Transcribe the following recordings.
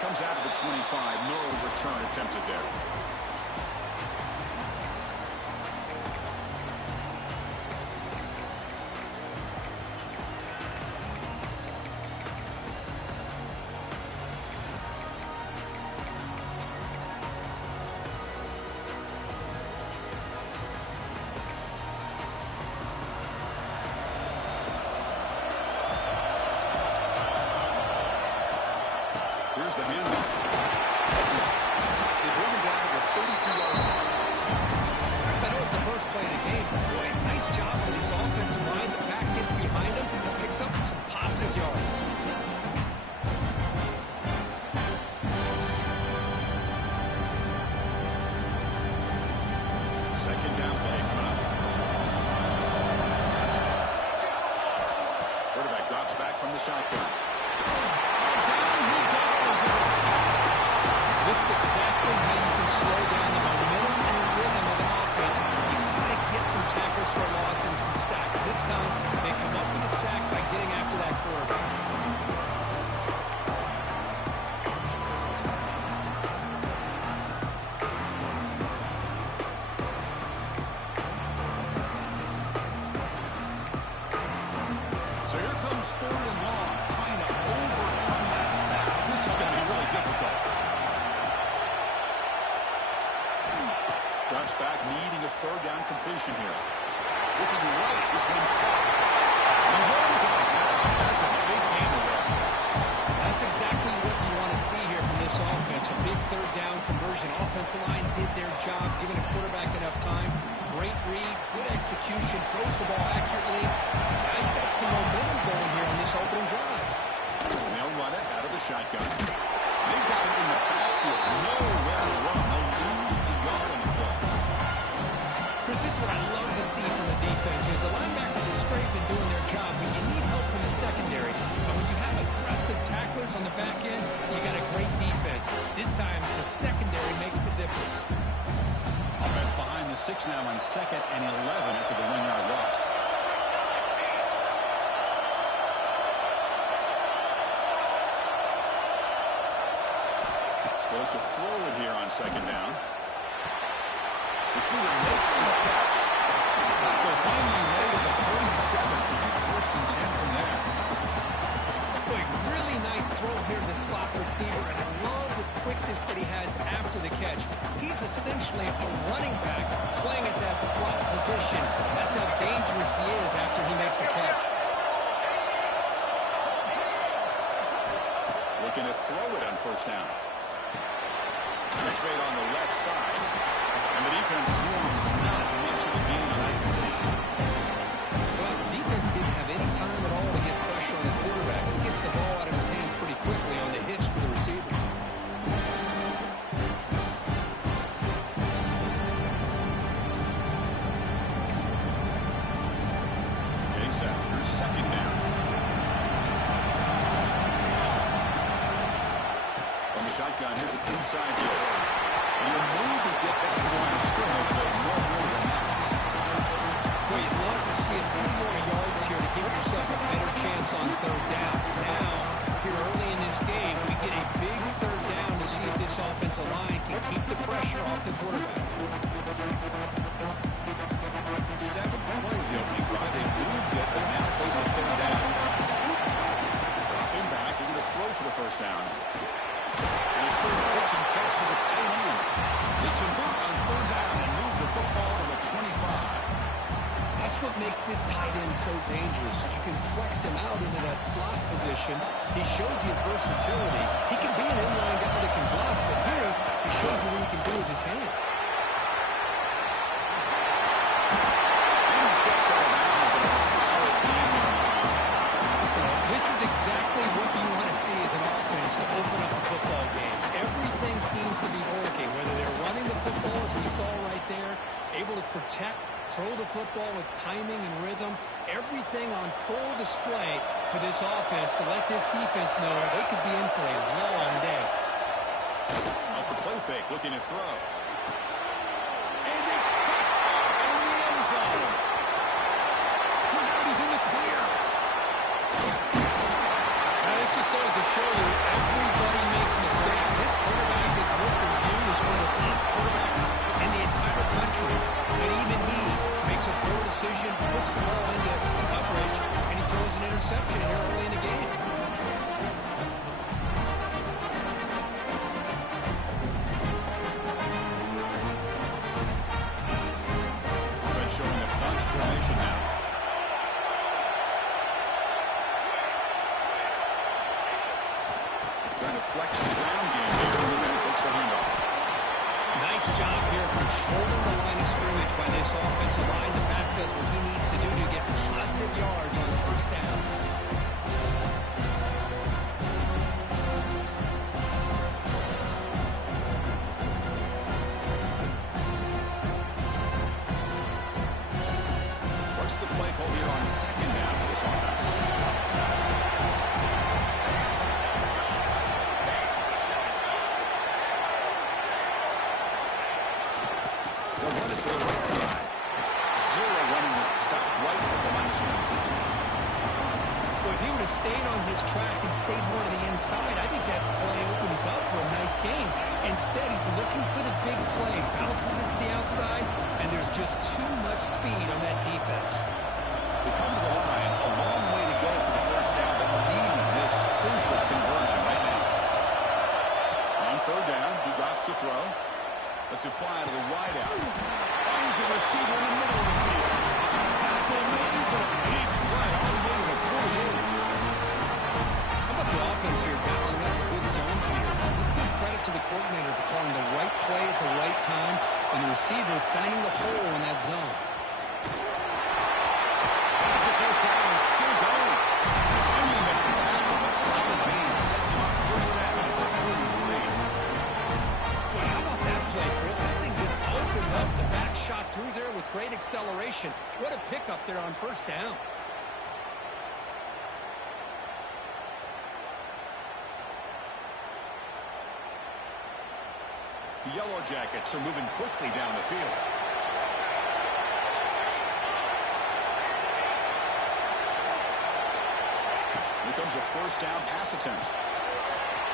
Comes out of the 25. No return attempted there. Here's the handoff. They bring him down to the 32-yard line. Chris, I know it's the first play of the game. Boy, nice job for this offensive line. The back gets behind him and picks up some positive yards. Second down play coming up. Quarterback drops back from the shotgun. This is exactly how you can slow down the momentum and the rhythm of an offense. You've got to get some tackles for loss and some sacks. This time, they come up with a sack by getting after that quarterback. So here comes third and long, trying to overcome that sack. This is going to be really difficult. Drops back, needing a third down completion here. Looking right, this one caught. He runs out. That's a big gainer there. That's exactly what you want to see here from this offense. A big third down conversion. Offensive line did their job, giving a quarterback enough time. Great read, good execution, throws the ball accurately. Now you got some momentum going here on this opening drive. They'll run it out of the shotgun. They've got it in the backfield. Nowhere to run. They'll lose a yard on the play. Chris, this is what I love to see from the defense. Is the linebackers are scraping, doing their job, but you need help from the secondary. But when you have aggressive tacklers on the back end, you got a great defense. This time, the secondary makes the difference. Offense behind the 6 now on 2nd and 11 after the 1-yard loss. They look to throw it here on 2nd down. Receiver makes the catch. Tackle finally made at the 37. First and 10 from there. Boy, really nice throw here to the slot receiver, and I love the quickness that he has after the catch. He's essentially a running back playing at that slot position. That's how dangerous he is after he makes the catch. Looking to throw it on 1st down. Catch made on the left side. And the defense swarms not much of a gain on that completion. Well, the defense didn't have any time at all to get pressure on the quarterback. He gets the ball out of his hands pretty quickly on the hitch to the receiver. Getting set. Here's 2nd down. From the shotgun, here's an inside throw. You maybe get back to the line of scrimmage, but no more than that. So you'd love to see a few more yards here to give yourself a better chance on 3rd down. Now, here early in this game, we get a big 3rd down to see if this offensive line can keep the pressure off the quarterback. 7th play of the opening drive. They moved it, but now place a 3rd down. Dropping back, looking to throw for the 1st down. And a short pitch and catch to the tight end. They convert on 3rd down and move the football to the 25. That's what makes this tight end so dangerous. You can flex him out into that slot position. He shows you his versatility. He can be an inline guy that can block, but here he shows you what he can do with his hands. And he steps out of bounds, but a solid game there. This is exactly what you want to see as an offense to open up a football game. Everything seems to be working, whether they're running the football, as we saw right there, able to protect, throw the football with timing and rhythm, everything on full display for this offense to let this defense know they could be in for a long day. Off the play fake, looking to throw. And it's picked off in the end zone. Look out, he's in the clear. Now, this just goes to show you everybody makes mistakes. This quarterback is what they're viewed as one of the top quarterbacks in the entire country. But even he makes a poor decision, puts the ball into coverage, and he throws an interception here early in the game. Offense showing a bunch formation now. Trying to flex the ground game here, and then takes the handoff. Nice job here controlling the line of scrimmage by this offensive line. The back does what he needs to do to get positive yards on the 1st down. What's the play call here on 2nd down for this offense? They'll run it to the right side. 0 running stop right at the line of scrimmage. Well, if he would have stayed on his track and stayed more to the inside, I think that play opens up for a nice gain. Instead, he's looking for the big play, bounces it to the outside, and there's just too much speed on that defense. They come to the line, a long way to go for the 1st down, but needing this crucial conversion right now. On 3rd down, he drops to throw. Lets it fly to the wide out. Finds a receiver in the middle of the field. Tackle made, but a big play all the way to the 48. How about the offense here, guys? What a pickup there on first down. The Yellow Jackets are moving quickly down the field. Here comes a first down pass attempt.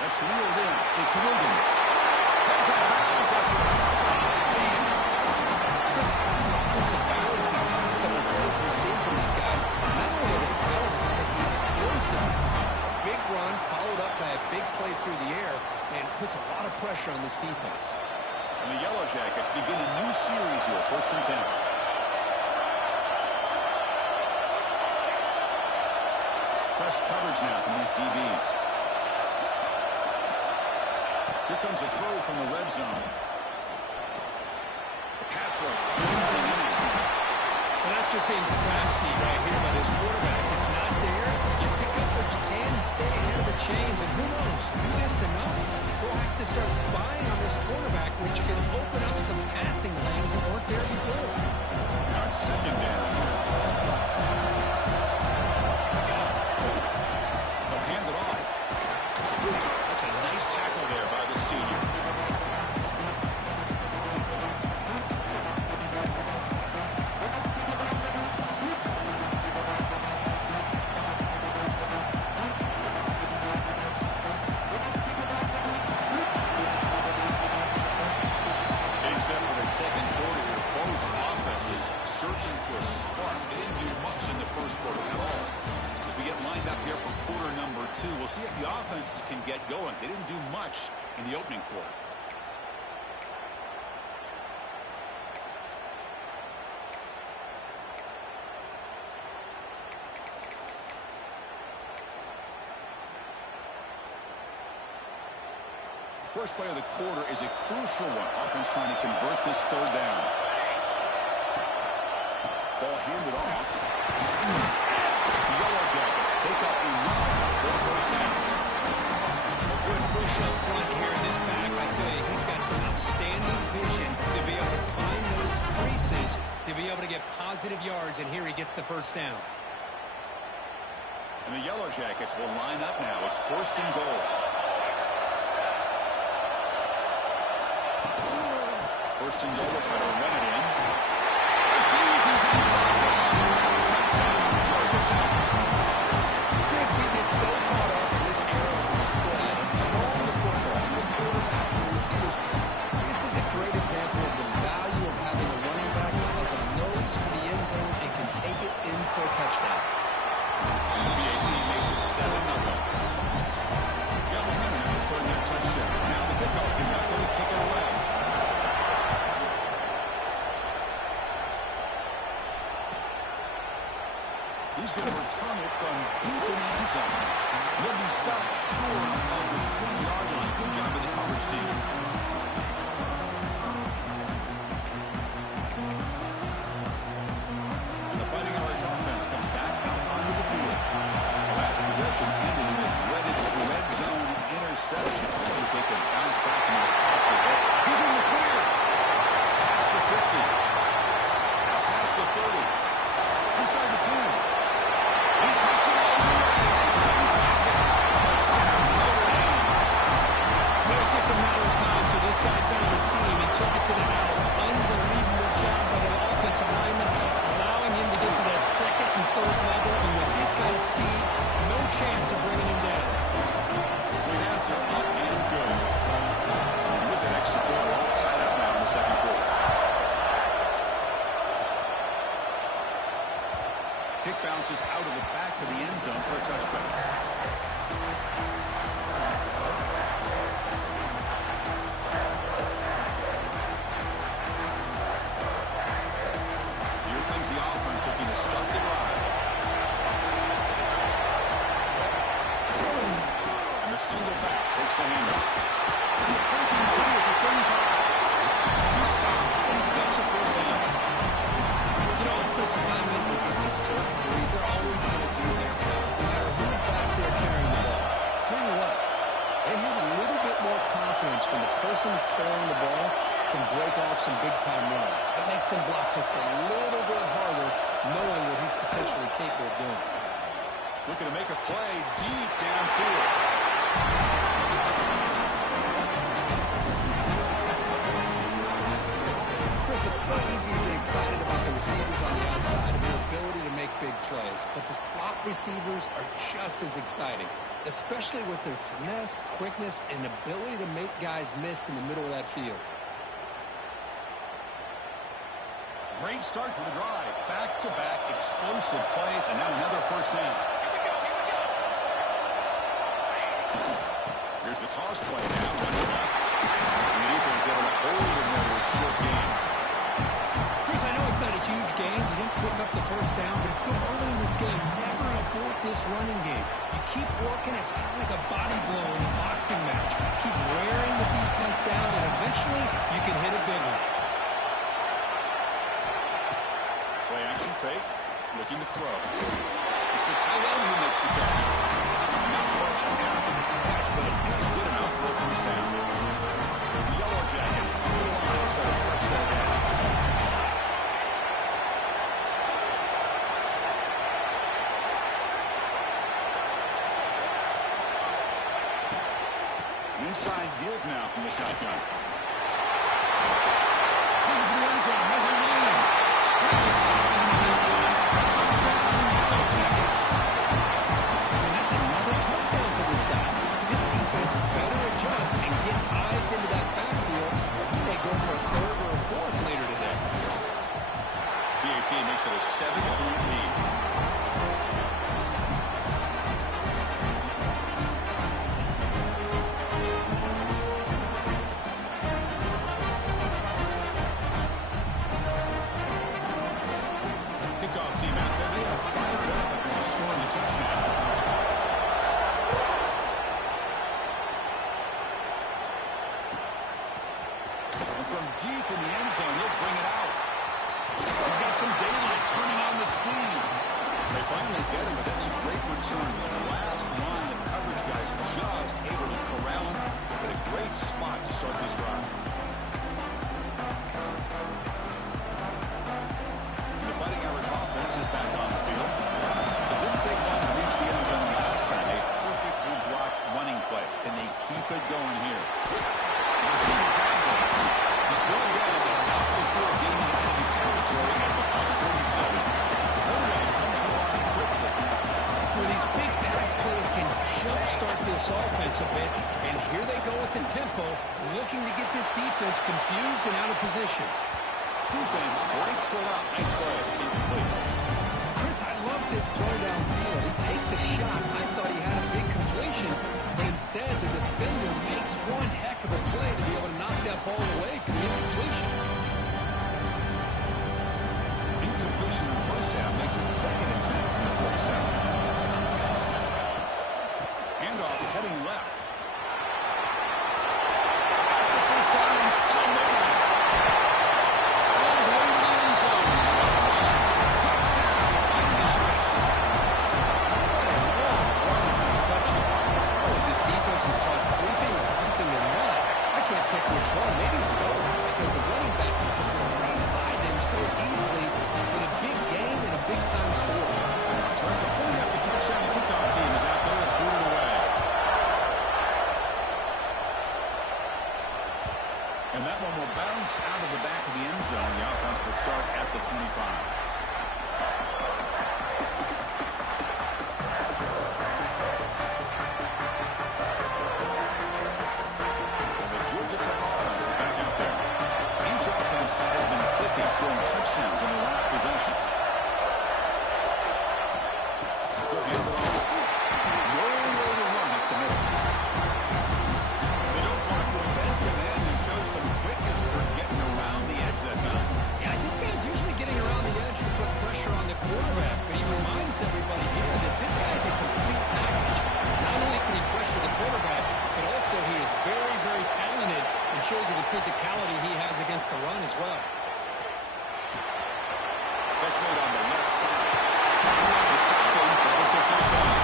That's reeled in. It's Wiggins. Goes out of bounds after a solid gain. Chris, the offensive balance these last couple of plays we're seeing from these guys, not only are they balanced, but the explosiveness. A big run followed up by a big play through the air and puts a lot of pressure on this defense. And the Yellow Jackets begin a new series here, 1st and 10. Press coverage now from these DBs. Here comes a throw from the red zone. The pass rush closing in. And that's just being crafty right here by this quarterback. If it's not there, you pick up what you can and stay ahead of the chains. And who knows, do this enough, we'll have to start spying on this quarterback, which can open up some passing lanes that weren't there before. Now it's 2nd down. They'll hand it off. That's a nice tackle there by the senior. Except for the second quarter, your both offenses searching for a spark. They didn't do much in the first quarter at all. As we get lined up here for quarter number 2, we'll see if the offenses can get going. They didn't do much in the opening quarter. First play of the quarter is a crucial one. Offense trying to convert this 3rd down. Ball handed off. The Yellow Jackets pick up enough for a 1st down. A good push up front here in this back. I tell you, he's got some outstanding vision to be able to find those creases, to be able to get positive yards, and here he gets the 1st down. And the Yellow Jackets will line up now. It's 1st and goal. First and goal, try to run it in. Touchdown, Georgia Tech. Chris, we get so caught up in this era of the spread, throwing the football, the quarterback, the receivers. This is a great example of the value of having a running back that has a nose for the end zone and can take it in for a touchdown. And the BAT makes it 7-0. Got momentum now scoring that touchdown. Now the kickoff team not going to kick it away. He's going to return it from deep in the end zone. Will be stopped short of the 20-yard line. Good job of the coverage team. And the Fighting Irish offense comes back out onto the field. Last possession ended in a dreaded red zone interception. Let's see if they can bounce back from that costly hit. He's in the clear. Past the 50. Now past the 30. Inside the 10. He takes it all the way. They couldn't stop it. Touchdown, Notre Dame. Well, it's just a matter of time till this guy found the seam and took it to the house. Unbelievable job by the offensive lineman, allowing him to get to that 2nd and 3rd level. And with his kind of speed, no chance of bringing him down. We have to up and good. And with that extra quarter, all tied up now in the 2nd quarter. Kick bounces out of the back of the end zone for a touchback. Here comes the offense looking to start the drive. And the single back takes the handoff. Breaking through at the 35. He's stopped. That's a 1st down. You know, offensive linemen with just a certain breed, they're always going to do their job, no matter who's back there carrying the ball. Tell you what, they have a little bit more confidence when the person that's carrying the ball can break off some big-time runs. That makes them block just a little bit harder, capable of doing. Looking to make a play deep downfield. Chris, it's so easy to get excited about the receivers on the outside and their ability to make big plays, but the slot receivers are just as exciting, especially with their finesse, quickness, and ability to make guys miss in the middle of that field. Great start to the drive. Back-to-back explosive plays, and now another first down. Here's the toss play now. Running left. And the defense able to hold him there with a short game. Chris, I know it's not a huge game. You didn't pick up the first down, but it's still early in this game. Never abort this running game. You keep working. It's kind of like a body blow in a boxing match. Keep wearing the defense down, and eventually you can hit a big one. Play action fake. Looking to throw. It's the tight end who makes the catch. Not much after the catch, but it is good enough for a first down. The Yellow Jackets through the line, so the first set of downs. Inside give now from the shotgun. Looking for the end zone. Has a lane. Touchdown, Yellow Jackets. And that's another touchdown for this guy. This defense better adjust and get eyes into that backfield, or he may go for a third or a fourth later today. BAT makes it a 7-point lead. Kickoff team out there. They are fired up after scoring a touchdown. And from deep in the end zone, they'll bring it out. He's got some daylight turning on the speed. They finally get him, but that's a great return. The last line of coverage guys just able to corral him. But a great spot to start this drive. The Fighting Irish offense is back on the field. It didn't take long to reach the end zone last time. A perfectly blocked running play. Can they keep it going here? The receiver grabs it. He's brought down about before getting into enemy territory at the +47. Notre Dame comes to the line quickly. Where these big pass plays can jumpstart this offense a bit, and here they go with the tempo, looking to get this defense confused and out of position. Defense breaks it up. Nice play. Incomplete. Chris, I love this throw downfield. He takes a shot. I thought he had a big completion, but instead the defender makes one heck of a play to be able to knock that ball away for the incompletion. Incompletion in the first half makes it 2nd and 10 from the 47. Handoff heading left. The first down and still moving. All the way to the end zone. Touchdown, Fighting Irish. What a long run for the touchdown. Oh, if this defense was caught sleeping or hunting or not, I can't pick which one. Maybe it's both, because the running back just went right by them so easily for the big game and a big-time score. Terrific. Pulling up the touchdown. The kickoff team is out there to boot it away. And that one will bounce out of the back of the end zone. The offense will start at the 25. Georgia Tech offense is back out there. Each offense has been clicking, scoring touchdowns in their last possessions. Goes the other off. No way to run up the middle. They don't block the defensive end and show some quickness for getting around the edge that time. Yeah, this guy's usually getting around the edge to put pressure on the quarterback, but he reminds everybody here that this guy's a complete package. Not only can he pressure the quarterback, but also he is very, very talented and shows you the physicality he has against the run as well. Catch made on the left side. The stopping, but it's a first down.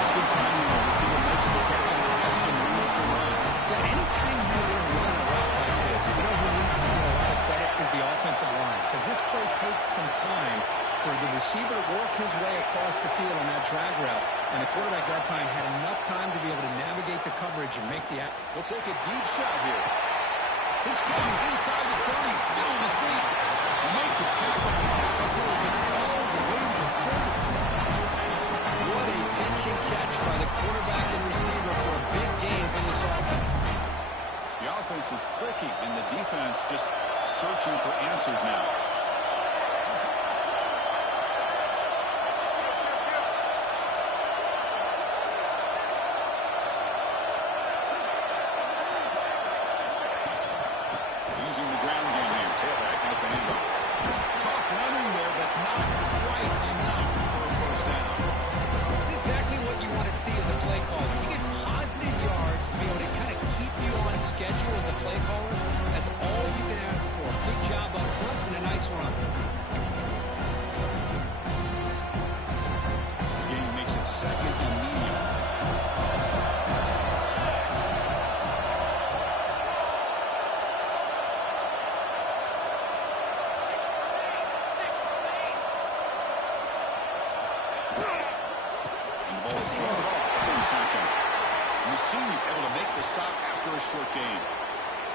It's good timing there. The receiver makes the catch and has some room to run. Yeah, anytime you're going to run a route like this, you know who needs to get a lot of credit is the offensive line, because this play takes some time, for the receiver to work his way across the field on that drag route. And the quarterback that time had enough time to be able to navigate the coverage and make the... He'll take a deep shot here. It's coming inside the 30, still on his feet. Make the tackle before it gets all the way to the 30. What a pitch and catch by the quarterback and receiver for a big gain for this offense. The offense is clicking, and the defense just searching for answers now. Using the ground game here. Tailback has the handoff. Tough running there, but not quite enough for a first down. That's exactly what you want to see as a play caller. You get positive yards to be able to kind of keep you on schedule as a play caller. That's all you can ask for. Good job up front and a nice run. Game makes it second and medium. Senior able to make the stop after a short game.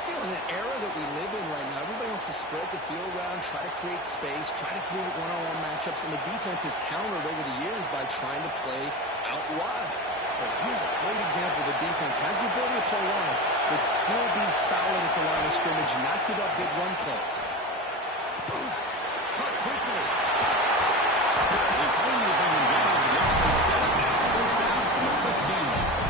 You know, in the era that we live in right now, everybody wants to spread the field around, try to create space, try to create one-on-one matchups, and the defense has countered over the years by trying to play out wide. But here's a great example. The defense has the ability to play wide, but still be solid at the line of scrimmage, not give up big run plays. Cut quickly. They finally bring him down. The offense set it now. First down from the 15.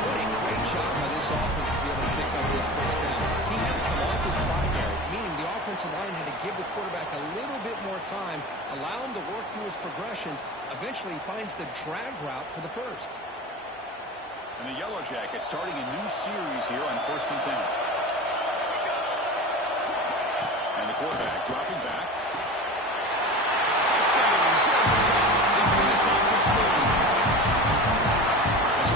What a great job by this offense to be able to pick up this first down. He had to come off his primary, meaning the offensive line had to give the quarterback a little bit more time, allow him to work through his progressions. Eventually, he finds the drag route for the first. And the Yellow Jackets starting a new series here on 1st and 10. And the quarterback dropping back. Touchdown, Georgia Tech. They finish off the score.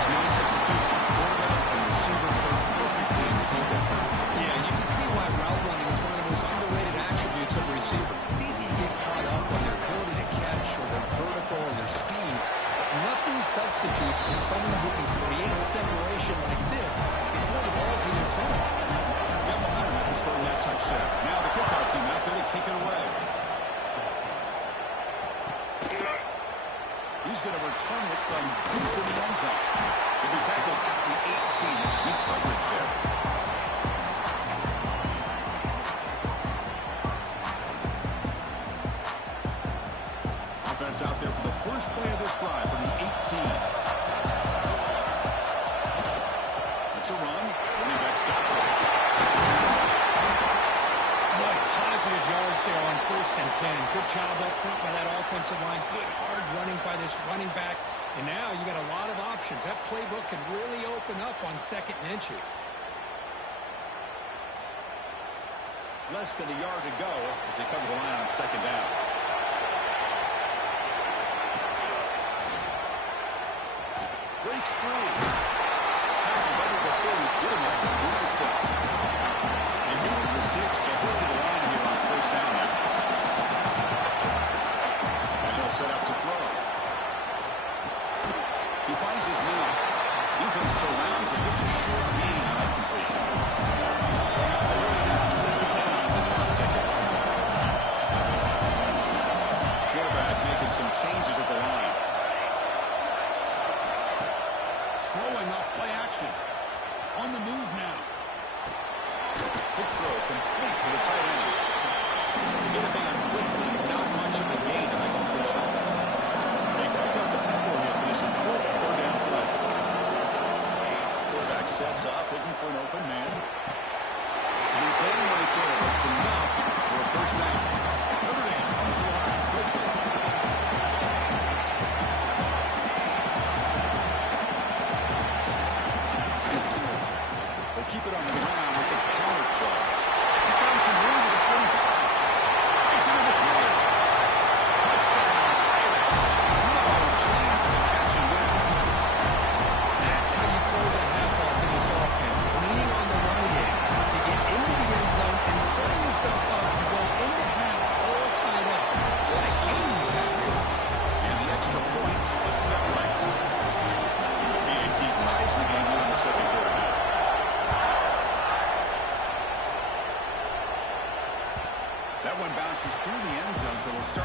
Nice execution. Quarterback and receiver work perfectly in sync that time. Yeah, you can see why route running is one of the most underrated attributes of a receiver. It's easy to get caught up on their ability to catch or their vertical or their speed, but nothing substitutes for someone who can create separation like this before the ball's even thrown. Got momentum after scoring that touchdown. Now the kickoff team out there to kick it away. He's going to return it from deep in the end zone. He'll be tackled at the 18. It's good coverage there. Offense out there for the first play of this drive from the 18. It's a run. Running back's got it. Positive yards there on 1st and 10. Good job up front by that offensive line. Good hard running by this running back. And now you got a lot of options. That playbook can really open up on 2nd and inches. Less than a yard to go as they cover the line on 2nd down. Breaks through. Tackle right at the 30. Good enough. It's good distance. They move the 6. They hold to the line here on 1st down now. And he'll set up to throw. He finds his man. Defense surrounds him. Just a short gain on that completion. Now 2nd down on the clock ticket. Quarterback making some changes at the line. Throwing off play action. On the move now. Quick throw complete to the tight end.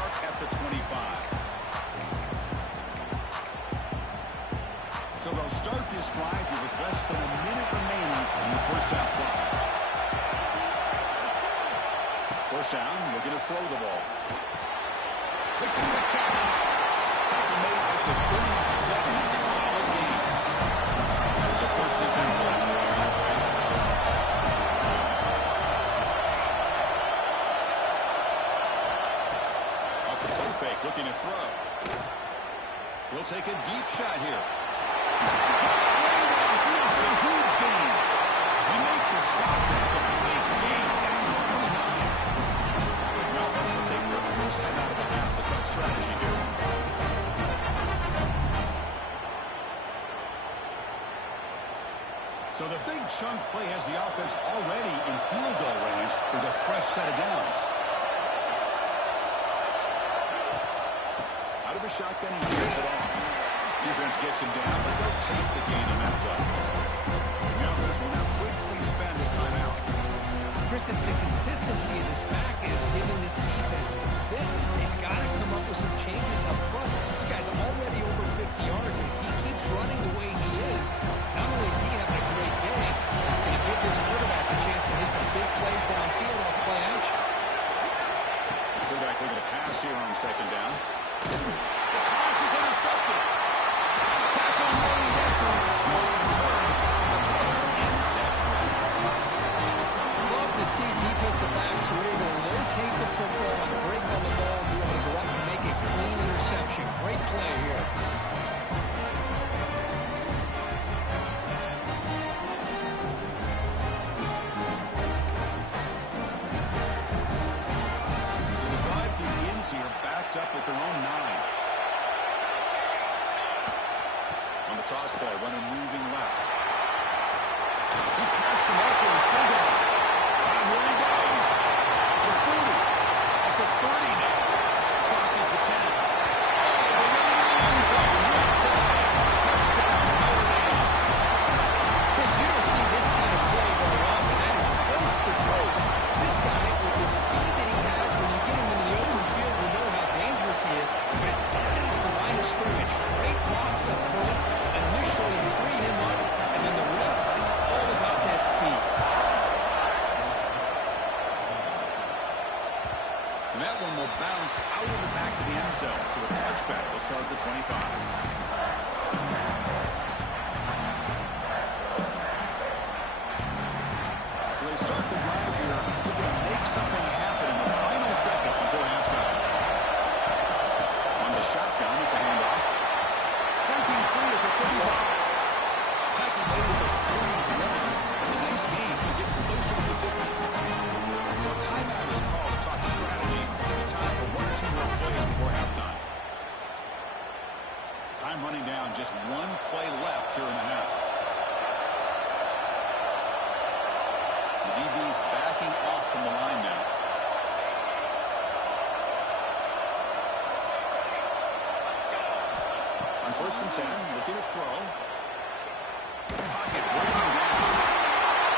start at the 25. So they'll start this drive here with less than a minute remaining in the first half clock. First down, looking to throw the ball. Looks like a catch. Tackle made at the 37. It's a solid game. There's a first and 10 ball. Off the play fake, looking to throw. He'll take a deep shot here. Way downfield for a huge gain. We make the stop. It's a big gain down to 29. The offense will take their first 10 out of the half. The tough strategy here. So the big chunk play has the offense already in field goal range with a fresh set of downs. Out of the shotgun, he hands it off. Defense gets him down, but they'll take the gain on that play. The offense will now quickly spend a timeout. Chris, it's the consistency of this back is giving this defense fits. They've got to come up with some changes up front. This guy's already over 50 yards, and if he keeps running the way he is, not only is he having a great day, it's going to give this quarterback a chance to hit some big plays downfield off play action. Quarterback looking to pass here on second down. The pass is intercepted. Tackle made after a short return. The ball ends that play. Love to see defensive backs who are able to locate the football and break on the ball and be able to go up and make a clean interception. Great play here. So the drive begins here backed up at their own 9. On the toss play, runner moving left. He's past the marker and still down. And here he goes. The 40. At the 30 now. Crosses the 10. The end zone. Great play. Touchdown, Notre Dame. Chris, you don't see this kind of play very often. That is close to close. This guy, with the speed that he has, when you get him in the open field, we know how dangerous he is. But it started at the line of scrimmage. Great blocks up front. Initially free him up, and then the rest is all about that speed. And that one will bounce out of the back of the end zone. So a touchback will start at the 25. So they start the drive here, looking to make something happen in the final seconds before halftime. On the shotgun, it's a handoff. Breaking free at the 35. Tackle made at the 41. It's a nice gain. They're getting closer to the 50. So a timeout is called to talk strategy. Maybe time for 1 or 2 more plays before halftime. Time running down. Just 1 play left here in the half. The DB's backing off from the line now. On first and 10, looking to throw. Pocket breaking down.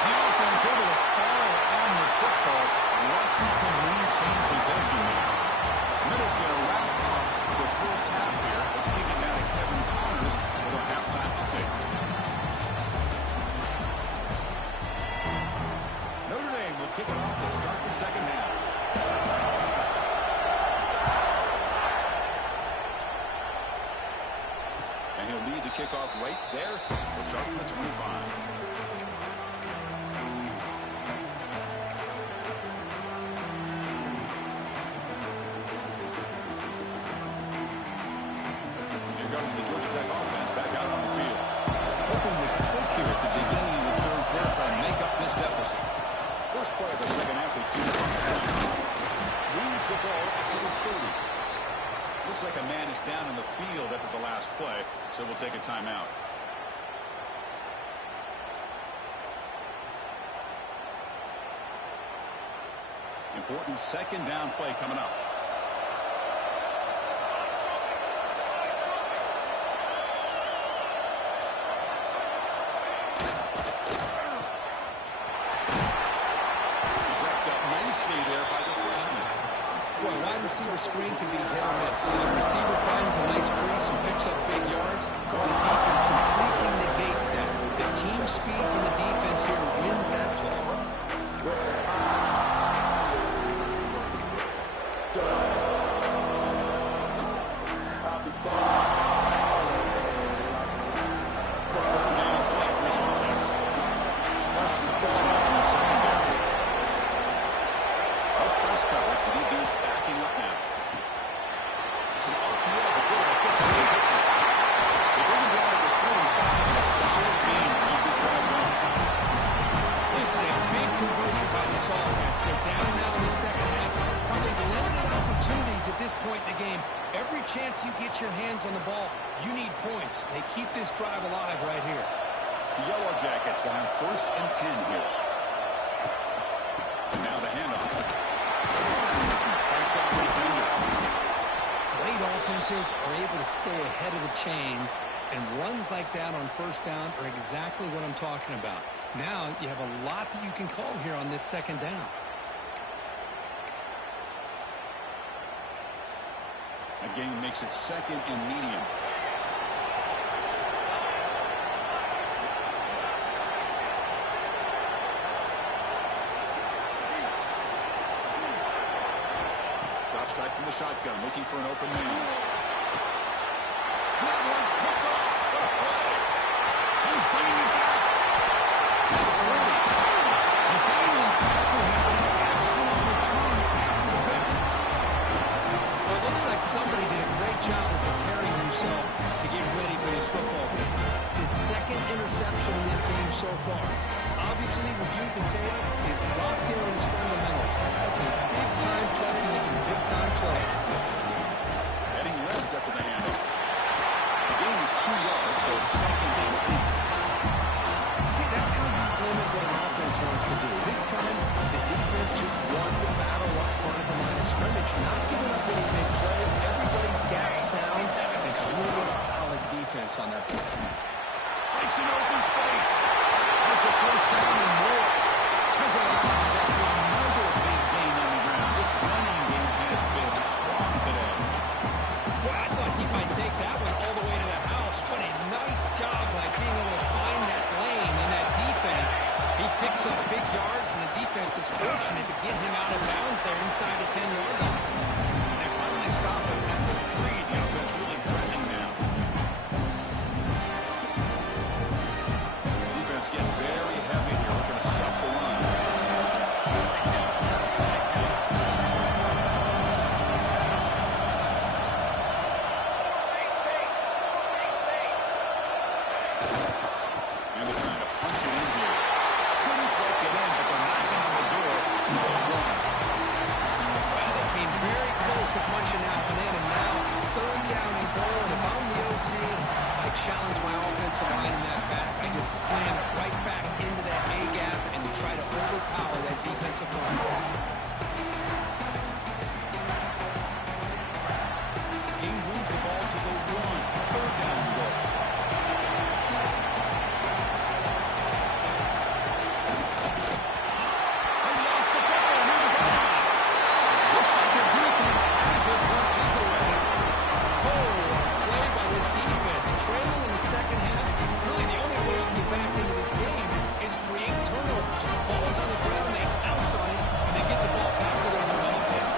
The offense able to fall on the football, lucky to maintain possession there. Middle's going to wrap up the first half here. Let's kick it down to Kevin Connors with our halftime update. Notre Dame will kick it off to start the second half. And he'll lead the kickoff right there. We'll start from the 25. Here comes the Georgia Tech offense back out on the field. Hoping to click here at the beginning of the third quarter, trying to make up this deficit. First play of the second half, they keep it. Moves the ball up to the 30. Looks like a man is down in the field after the last play, so we'll take a timeout. Important second down play coming up. He's wrapped up nicely there by the freshman. Boy, wide receiver screen can be hit or miss. So the receiver finds a nice crease and picks up big yards, or the defense completely negates that. The team speed from the defense here wins that play. At this point in the game, every chance you get your hands on the ball, you need points. They keep this drive alive right here. The Yellow Jackets will have 1st and 10 here. And now the handoff. Breaks off the defender. Great offenses are able to stay ahead of the chains, and runs like that on 1st down are exactly what I'm talking about. Now you have a lot that you can call here on this 2nd down. Again, makes it 2nd and medium. Drops back from the shotgun, looking for an open man. That one's picked off. What a play. He's bringing it back. He's the 40. He finally tackled him, but an excellent return after the pick. Well, it looks like somebody did a great job of preparing himself to get ready for this football game. It's his 2nd interception in this game so far. Obviously, reviewed the tape, is locked in on his fundamentals. That's a big-time play making big-time plays. Heading left after the handoff. The gain is 2 yards, so it's 2nd and 8. See, that's how you limit what an offense wants to do. This time, the defense just won the battle up front at the line of scrimmage, not giving up any big plays. Everybody's gap sound. It's really solid defense on that play. Makes an open space. Has the 1st down and more. Comes out of bounds after another big gain on the ground. This running game has been strong today. Well, I thought he might take that one all the way to the house, but a nice job by being able to find that lane in that defense. He picks up big yards, and the defense is fortunate to get him out of bounds there inside the 10-yard line. They finally stop him at the 3. The offense really threatening now. Defense getting very heavy here, looking to stuff the run. And they're trying to punch it in here. Couldn't break it in, but they're knocking on the door. No run. Well, they came very close to punching that one in, and now 3rd down and goal. And if I'm the OC, I challenge my offensive line in that back. I just slam it right back into that A-gap and try to overpower that defensive line. He moves the ball to the 1. 3rd down and goal. They lost the football near the goal line. Looks like the defense has it. Will take away. Oh, play by this defense. Trailing in the 2nd half. Really, the only way you can get back into this game is create turnovers. Ball's on the ground, they pounce on it, and they get the ball back to their own offense.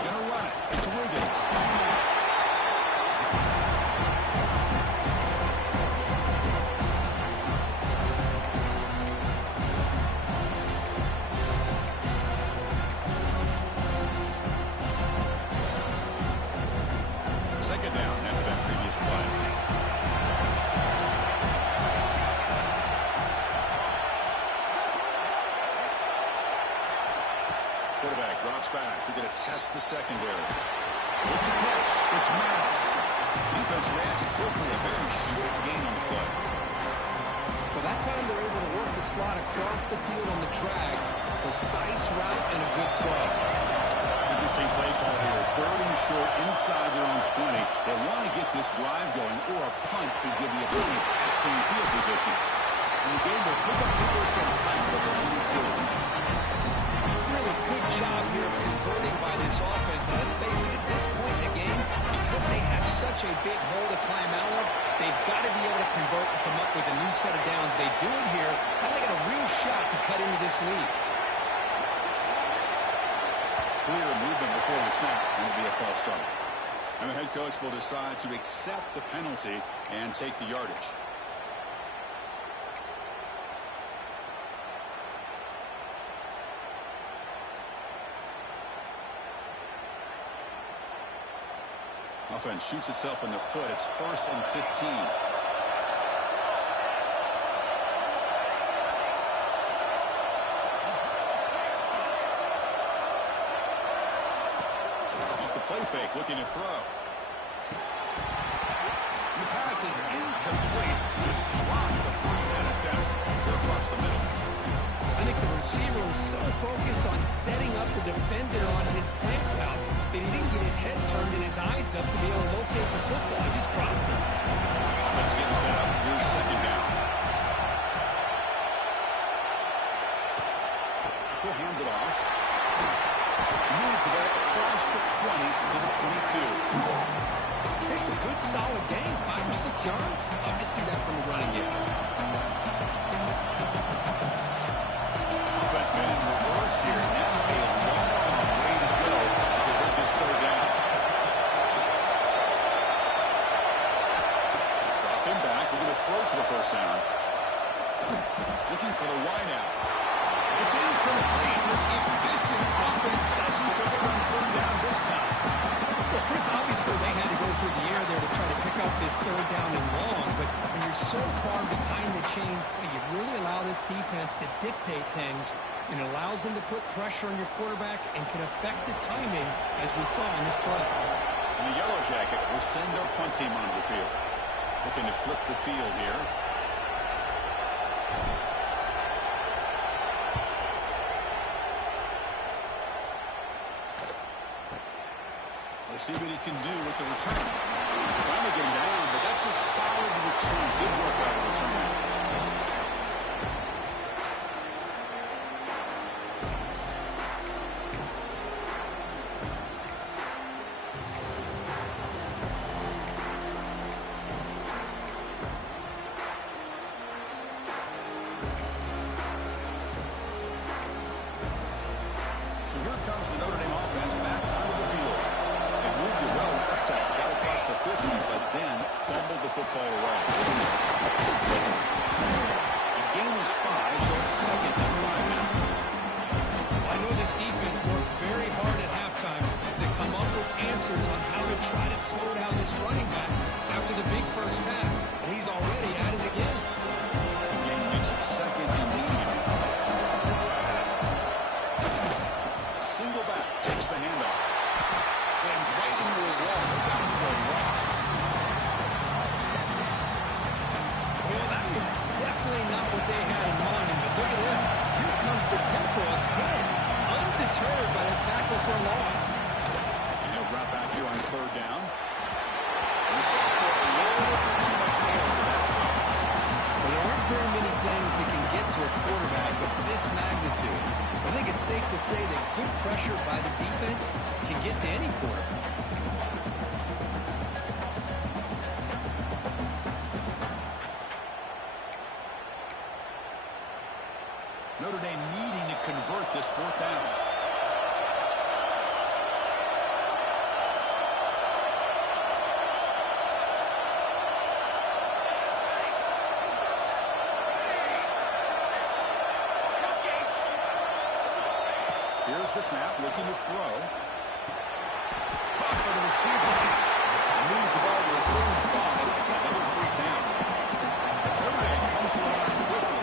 Gonna run it. It's Wiggins. Second down after that previous play. Quarterback drops back. They're going to test the secondary. With the catch, it's Maddox. Defense reacts quickly. A very short gain on the play. Well, that time they're able to work the slot across the field on the drag. Precise route and a good throw. Interesting play call here. 3rd and short inside their own 20. They want to get this drive going, or a punt could give the opponents excellent field position. And the game will pick up the 1st half. Time to look at 22. really good job here of converting by this offense. And let's face it, at this point in the game, because they have such a big hole to climb out of, they've got to be able to convert and come up with a new set of downs. They do it here. Now they got a real shot to cut into this lead. Clear movement before the snap. Going to be a false start. And the head coach will decide to accept the penalty and take the yardage. Offense shoots itself in the foot. It's 1st and 15. Play fake, looking to throw. The pass is incomplete. Dropped the first down attempt. They're across the middle. I think the receiver was so focused on setting up the defender on his slant route that he didn't get his head turned and his eyes up to be able to locate the football. He just dropped it. Offense getting set up. Here's 2nd down. He'll hand it off. Moves the ball across the 20 to the 22. It's a good, solid game. 5 or 6 yards. Love to see that from the running game. Offense been in reverse here. Now a long way to go to convert this 3rd down. Drop him back. We're going to throw for the 1st down. Looking for the wide out. It's incomplete. This efficient offense doesn't convert on 3rd down this time. Well, Chris, obviously they had to go through the air there to try to pick up this 3rd down and long, but when you're so far behind the chains, boy, you really allow this defense to dictate things, and it allows them to put pressure on your quarterback and can affect the timing, as we saw in this play. And the Yellow Jackets will send their punt team onto the field. Looking to flip the field here. We'll see what he can do with the return. Finally getting down, but that's a solid return. Good work out of the return. So here comes the Notre Dame offense back onto the field. They moved it well last time. Got across the 50, but then fumbled the football away. The game is 5, so it's 2nd and 5 now. I know this defense worked very hard at halftime to come up with answers on how to try to slow down this running back after the big first half. And he's already at it again. The game makes it 2nd and medium. Single back, takes the handoff. Sends right into a wall. They're down for a loss. Well, that was definitely not what they had in mind. But look at this. Here comes the tempo again. Undeterred by the tackle for a loss. And he'll drop back here on 3rd down. And the sophomore a little bit too much air for that throw. Well, there aren't very many things that can get to a quarterback of this magnitude. I think it's safe to say that good pressure by the defense can get to any quarterback. Notre Dame needing to convert this 4th down. Here's the snap, looking to throw. Caught by the receiver. Moves the ball to a 3rd and 5. Another 1st down. Notre Dame comes to the line quickly.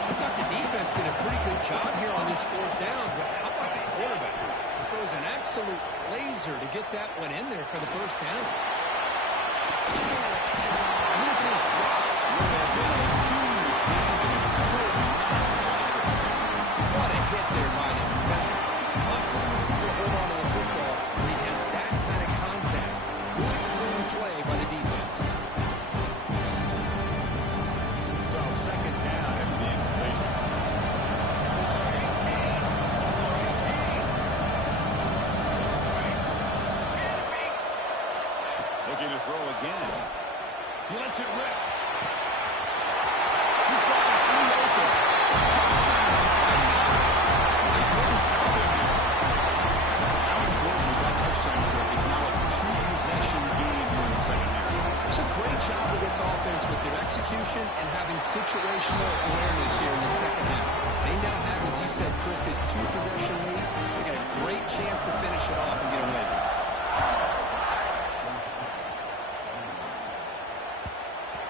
I thought the defense did a pretty good job here on this 4th down, but how about the quarterback? He throws an absolute laser to get that one in there for the 1st down. And this is dropped. Would have been a huge gain. Could not have got it. What a hit there by the defender. Tough for the receiver to hold on to the football when he has that kind of contact. Good, clean play by the defense. So 2nd down after the incompletion. throw again. He lets it rip. He's got it in the open. Touchdown. They couldn't stop him there. How important was that touchdown, Kirk? It's now a two-possession game here in the second half. It's a great job of this offense with their execution and having situational awareness here in the second half. They now have, as you said, Chris, this two-possession lead. They got a great chance to finish it off and get a win.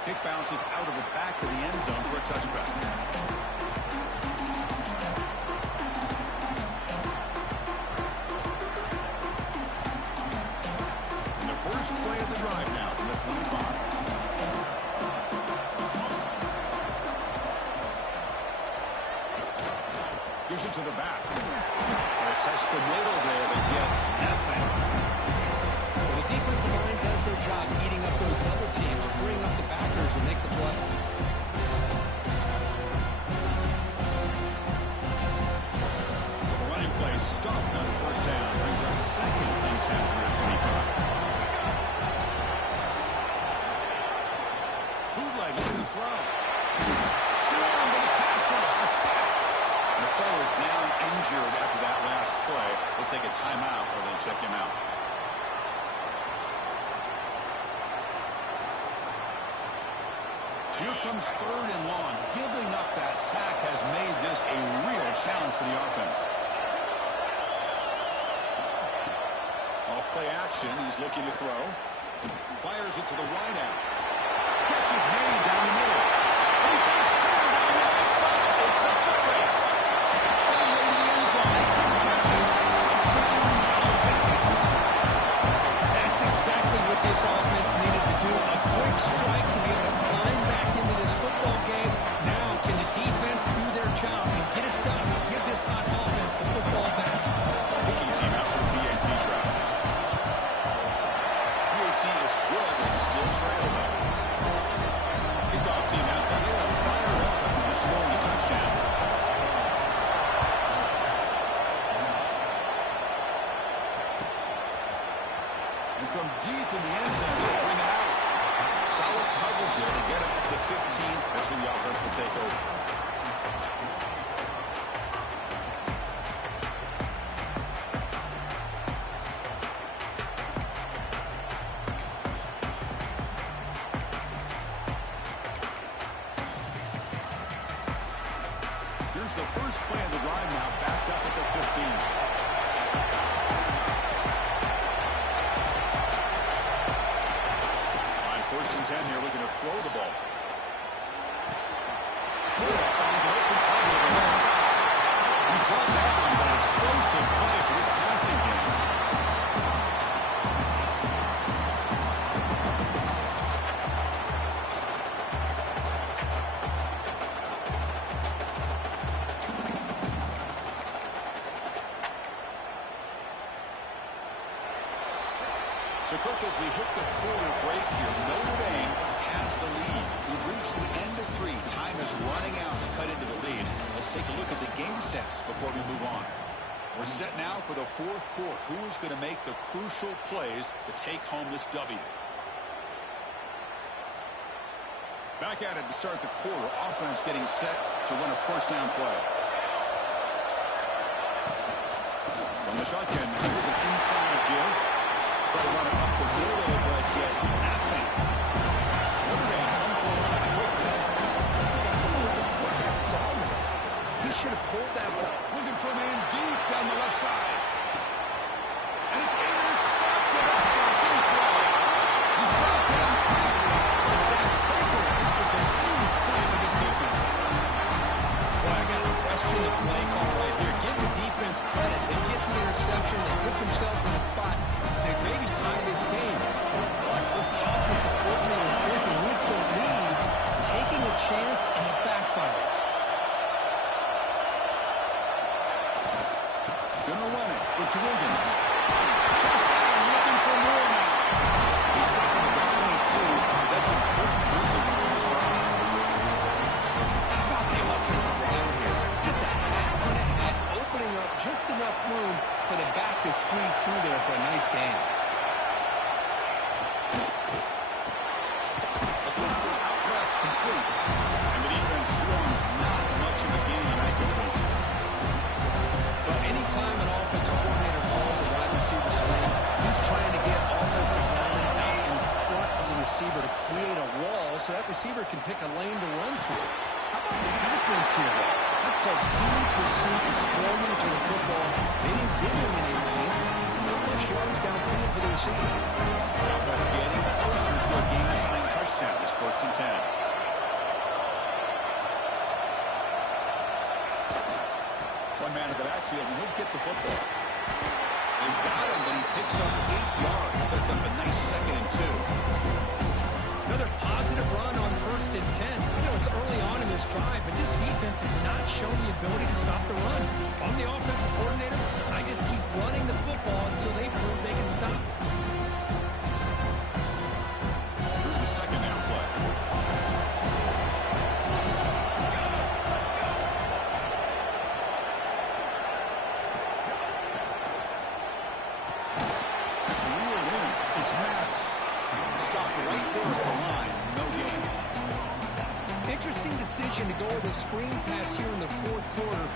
Kick bounces out of the back of the end zone for a touchback. And the first play of the drive now from the 25. Gives it to the back. They test the middle there, but get nothing. Well, the defensive line does their job eating up those double teams, freeing up the backers to make the play. So the running play stopped on first down. Brings up second and 10 from the 25. Bootleg looking to throw. Swarm with the pass rush. A sack. McCall is down injured after that last play. We'll take a timeout or they'll check him out. Here comes third and long. Giving up that sack has made this a real challenge for the offense. Off play action. He's looking to throw. Fires it to the wideout. Catch is made down the middle. And he breaks through down the outside. It's a foot race. All the way to the end zone. They couldn't catch him. Touchdown. Jackets. That's exactly what this offense needed to do. A quick strike to be able to climb back into this football game. Now, can the defense do their job and get a stop and give this hot offense the football back? Kicking team out for BAT trap. BAT is good, but still trailing. Kickoff team out there. They are fired up after scoring a touchdown. And from deep in the end zone, they bring it out. Solid coverage there to get up to the 15. That's when the offense will take over. Here's the first play of the drive now, backed up at the 15. First and 10 here, looking to throw the ball. Finds an open target on the left side. He's brought down by an explosive play for this passing game. So, Kirk, as we hit the quarter break here, Notre Dame has the lead. We've reached the end of 3. Time is running out to cut into the lead. Let's take a look at the game sets before we move on. We're set now for the fourth quarter. Who is going to make the crucial plays to take home this W? Back at it to start the quarter. Offense getting set to run a first down play. From the shotgun, here's an inside give. Try to run it up the middle, but get nothing. Notre Dame comes from quickly. With the quarterback saw him. He should have pulled that one. Looking for a man deep down the left side. And it's intercepted after a short play. He's brought down quickly, but that takeaway is a huge play for this defense. Well, I got to question the play call right here. Give the defense credit. They get the interception. They put themselves in a spot to maybe tie this game. What was the offensive coordinator thinking with the lead, taking a chance, and it backfired? Gonna run it. It's Wiggins. First down, looking for more now. He's stopped at the 22. That's important breathing room in this drive. How about the offensive line here? Just a hat and a hat, opening up just enough room for the back to squeeze through there for a nice game. Out left, complete. And the defense swarms not much of a gain in that completion. Well, anytime an offensive coordinator calls a wide receiver screen, he's trying to get offensive linemen out in front of the receiver to create a wall so that receiver can pick a lane to run through. How about the defense here, though? That's called team pursuit and swarming to the football. They didn't give him any lanes, so no much yards downfield for the receiver. The offense getting closer to a game-tying touchdown. It's 1st and 10. One man in the backfield, and he'll get the football. They've got him, but he picks up 8 yards. Sets up a nice 2nd and 2. Another positive run on 1st and 10. You know, it's early on in this drive, but this defense has not shown the ability to stop the run. If I'm the offensive coordinator, I just keep running the football until they prove they can stop. Here's the 2nd down play. It's real in. It's Maddox. Stopped right there at the line. No gain. Interesting decision to go with a screen pass here in the 4th quarter,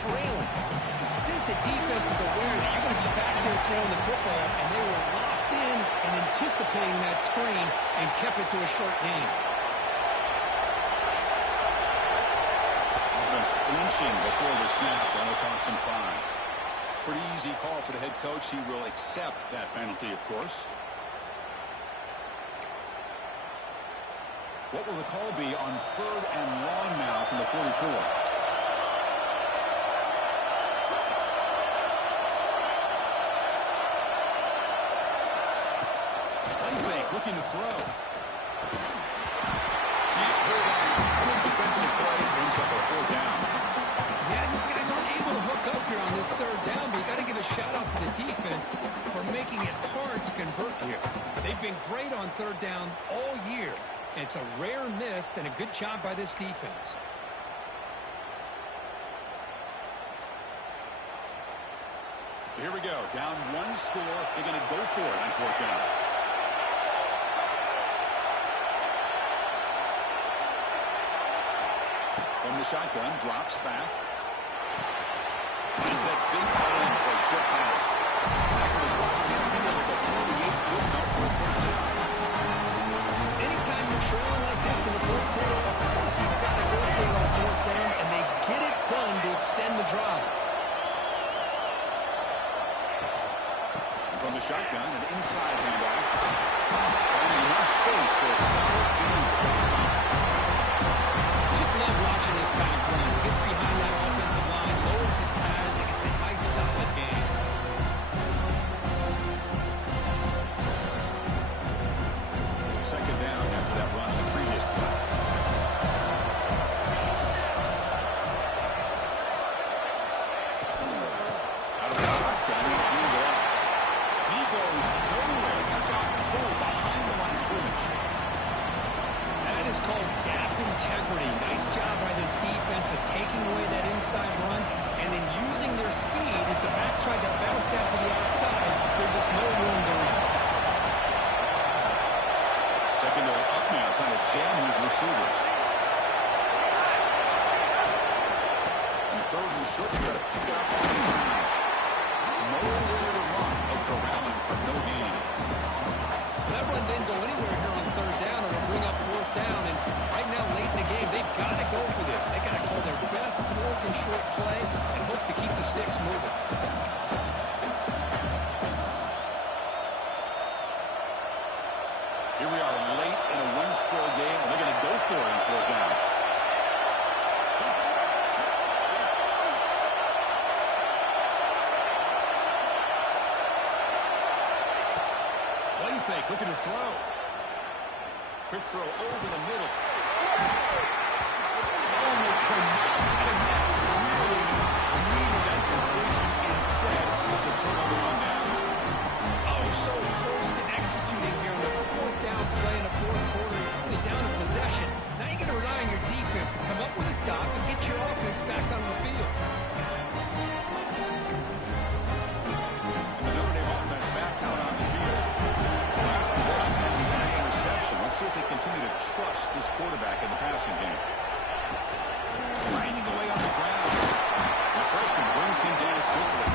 trailing. I think the defense is aware that you're going to be back there throwing the football, and they were locked in and anticipating that screen and kept it to a short gain. Offense flinching before the snap. That'll cost him 5. Pretty easy call for the head coach. He will accept that penalty, of course. What will the call be on 3rd and long now from the 44? Play fake, looking to throw. Can't hold on. Good defensive play brings up a 4th down. Yeah, these guys aren't able to hook up here on this 3rd down, but you got to give a shout out to the defense for making it hard to convert here. They've been great on 3rd down all year. It's a rare miss and a good job by this defense. So here we go. Down 1 score. They're going to go for it on 4th down. From the shotgun, drops back. Finds that big tight end for a short pass. Tackle across midfield with a 48. Good enough for a 1st down. Anytime you're trailing like this in the 4th quarter, of course you've got to go for it on 4th down, and they get it done to extend the drive. And from the shotgun, an inside handoff. Finding enough space for a solid gain before the stop. Just love watching this back run. Gets behind that offensive line, lowers his pads, and gets a nice solid gain. Second down after that run on the previous play. Out of the shotgun, he cleaned it off. He goes nowhere. Stop cold behind the line of scrimmage. That is called gap integrity. Nice job by this defense of taking away that inside run and then using their speed as the back tried to bounce out to the outside. There's just no room to run. Secondary up now, trying to jam his receivers. And 3rd and short, got to pick it up on the ground. Nowhere to run. They're corralling for no gain. That run didn't go anywhere here on 3rd down. It'll bring up 4th down. And right now, late in the game, they've got to go for this. They got to call their best 4th and short play and hope to keep the sticks moving. Here we are late in a 1-score game, and they're going to go for it on 4th down. Play fake, looking to throw. Quick throw over the middle. Only connect. Really needed that completion. Instead, it's a turnover on downs. Oh, so close to executing here on the 4th down play in the 4th quarter. You're only down a possession. Now you got to rely on your defense to come up with a stop and get your offense back on the field. The Notre Dame offense back out on the field. Last possession had an interception. Let's see if they continue to trust quarterback in the passing game. Grinding away on the ground. The freshman brings him down quickly.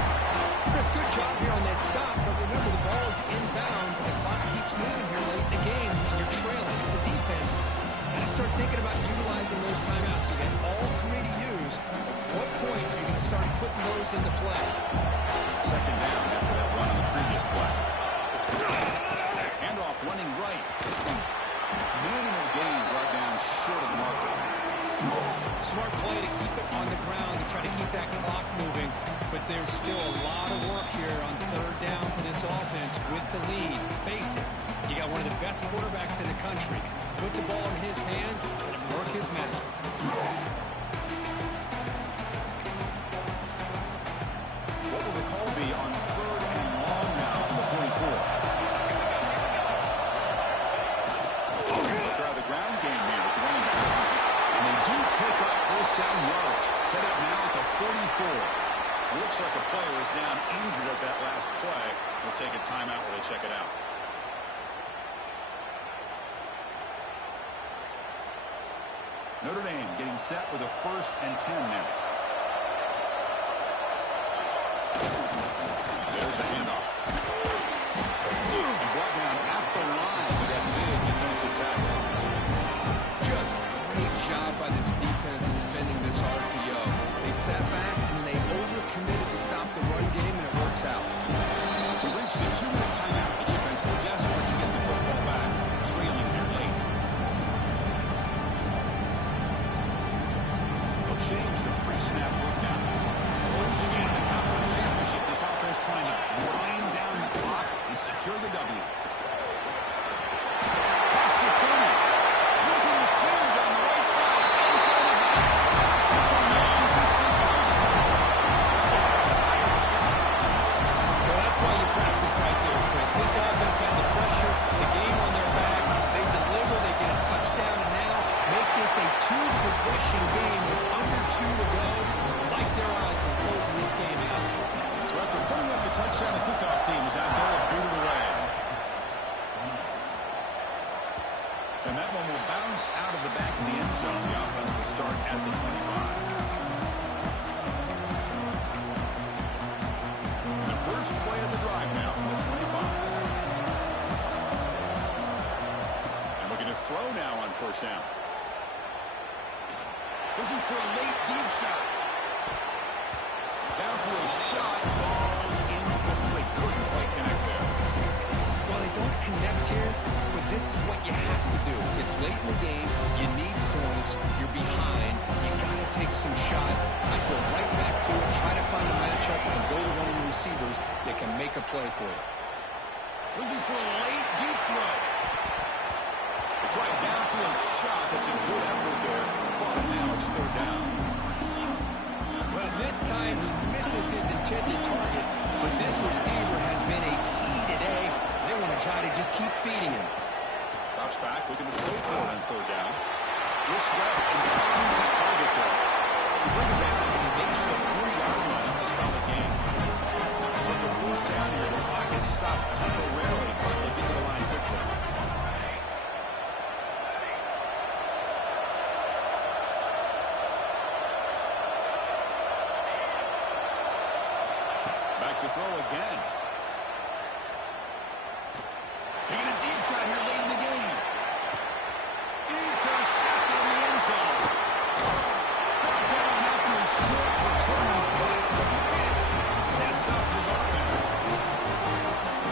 Chris, good job here on that stop, but remember the ball is inbounds and the clock keeps moving here late in the game and you're trailing. As a defense, you got to start thinking about utilizing those timeouts. You got all three to use. At what point are you going to start putting those into play? Second down after that run on the previous play. Handoff running right. Minimal gain brought down short of the marker. Smart play to keep it on the ground to try to keep that clock moving, but there's still a lot of work here on third down for this offense with the lead. Face it, you got one of the best quarterbacks in the country. Put the ball in his hands and work his magic. What will the call be on third and long now from the 44? Let's try the ground game here with the running back. And they do pick up first down yardage. Set up now at the 44. Looks like a player is down injured at that last play. We'll take a timeout while they check it out. Notre Dame getting set with a 1st and 10 now. There's the handoff. And brought down at the line with that big defensive tackle. Just great job by this defense in defending this RPO. They sat back and then they overcommitted to stop the run game, and it works out. We reached the 2-minute timeout. The defense is desperate to get the football back, trailing here late. They'll change the pre-snap look now. Closing in on the conference championship. This offense trying to grind down the clock and secure the W. Past the 30. Losing the clear down the right side. Inside the half. It's a long-distance house call. Touchdown, Irish. Well, that's why you practice right there, Chris. This offense had the pressure, the game on their back. They deliver, they get a touchdown, and now make this a 2-possession game with under 2 to go. Like their odds of closing this game out. So after putting up a touchdown, the kickoff team is out there to boot it away. And that one will bounce out of the back of the end zone. The offense will start at the 25. The first play of the drive now from the 25. And we're going to throw now on first down. Looking for a late deep shot. Down for a shot. Ball's incomplete. Couldn't quite connect there. Well, they don't connect here, but this is what you have to do. It's late in the game. You need points. You're behind. You got to take some shots. I go right back to it, try to find a matchup, and go to one of the receivers that can make a play for you. Looking for a late deep throw. It's right downfield shot. That's a good effort there. But now it's third down. Well, this time he misses his intended target, but this receiver has been a key today. They want to try to just keep feeding him. Drops back, looking to throw for it on third down. Looks left and finds his target there. You bring it down, he makes the 40-yard line. It's a solid gain. So it's a first down here. The clock is stopped temporarily, but they'll get to the line quickly. Back to throw again. Taking a deep shot here late in the game. Intercepted in the end zone. Brought down after a short return. Sets up his offense.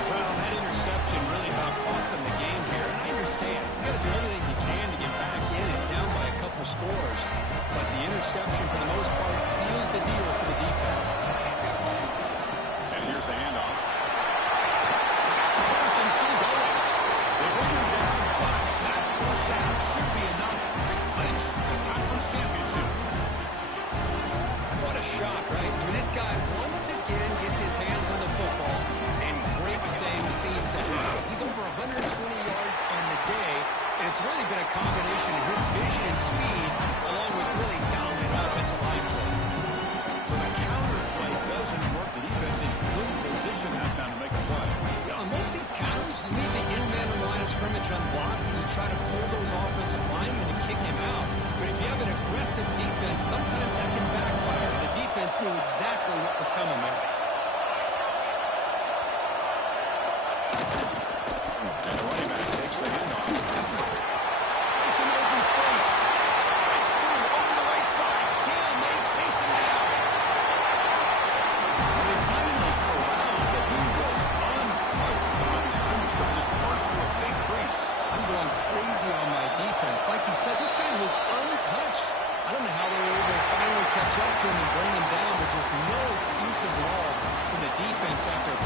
Well, that interception really about cost them the game here. And I understand. You got to do everything you can to get back in and down by a couple scores. But the interception, for the most part, seals the deal for the defense. And here's the handoff. Carson still going. They bring him down, but that first down should be enough to clinch the conference championship. What a shot, right? I mean, this guy once again gets his hands on the football, and great things seem to happen. He's over 120 yards on the day, and it's really been a combination of his vision and speed, along with really dominant offensive line play. So the counter play doesn't work. The defense is good position that time to make a play. You know, on most of these counters, you need the in-man line of scrimmage unblocked, and you try to pull those offensive linemen to him out. But if you have an aggressive defense, sometimes that can backfire. The defense knew exactly what was coming there. And the running back takes the handoff. It's an open space. It's through over the right side. Hill may chase him down. They finally corralled, but he was untouched at the line of scrimmage, but just burst through a big crease. I'm going crazy on my defense. Like you said, this guy was untouched. I don't know how they were able to finally catch up to him and bring him down, but just no excuses at all from the defense after a